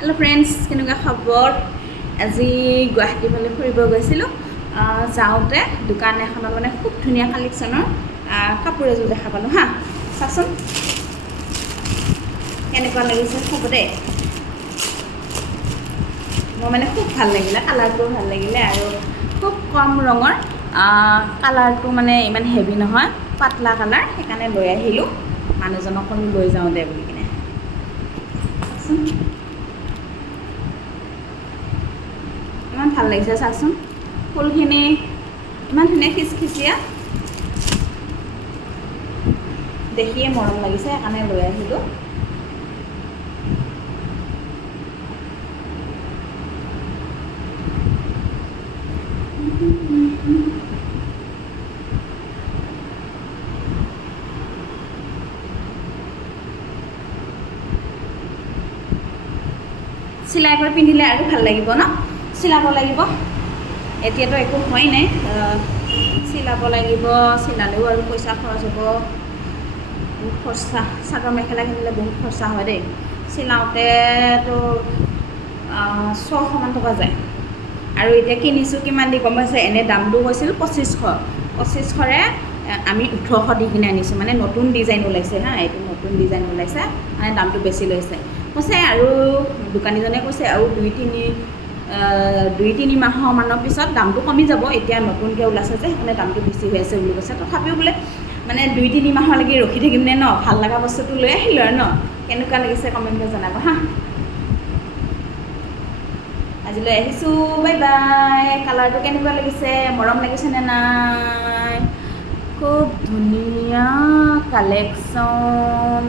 Hello' friends, কেনেকুৱা খবৰ? আজি গুৱাহাটী ফালে ফুৰিব গৈছিলোঁ। যাওঁতে দোকান এখনত মানে খুব ধুনীয়া কালেকশ্যনৰ কাপোৰ এযোৰ দেখা পালোঁ হা। চাচোন কেনেকুৱা লাগিছে চাব দেই। মোৰ মানে খুব ভাল লাগিলে, কালাৰটো ভাল লাগিলে আৰু খুব কম ৰঙৰ, কালাৰটো মানে ইমান হেভি নহয়, পাতলা কালাৰ। সেইকাৰণে লৈ আহিলোঁ, মানুহজনক লৈ যাওঁ দে বুলি কিনে। চাচোন ইমান ভাল লাগিছে, চাচোন ফুলখিনি ইমান ধুনীয়া খিচখিচীয়া, দেখিয়ে মৰম লাগিছে, সেইকাৰণে লৈ আহিলোঁ। চিলাই কৰি পিন্ধিলে আৰু ভাল লাগিব ন? চিলাব লাগিব, এতিয়াতো একো হোৱাই নাই, চিলাব লাগিব। চিলালেও আৰু পইচা খৰচ হ'ব, বহুত খৰচা। চাদৰ মেখেলা কিনিলে বহুত খৰচা হয় দেই। চিলাওঁতেতো 600মান টকা যায়। আৰু এতিয়া কিনিছোঁ কিমান দি গম পাইছে? এনেই দামটো কৈছিল 2500ৰে আমি 1800 দি কিনে আনিছোঁ। মানে নতুন ডিজাইন ওলাইছে হা, এইটো নতুন ডিজাইন ওলাইছে, মানে দামটো বেছি লৈছে। কৈছে আৰু দোকানীজনে কৈছে আৰু 2-3 মাহমানৰ পিছত দামটো কমি যাব, এতিয়া নতুনকৈ ওলাইছে যে সেইকাৰণে দামটো বেছি হৈ আছে বুলি কৈছে। তথাপিও বোলে মানে 2-3 মাহলৈকে ৰখি থাকিম নে ন, ভাল লগা বস্তুটো লৈ আহিলোঁ আৰু ন। কেনেকুৱা লাগিছে কমেণ্টত জনাব হা। আজি লৈ আহিছোঁ, বাই বাই। কালাৰটো কেনেকুৱা লাগিছে, মৰম লাগিছেনে নাই? খুব ধুনীয়া কালেকশ্যন।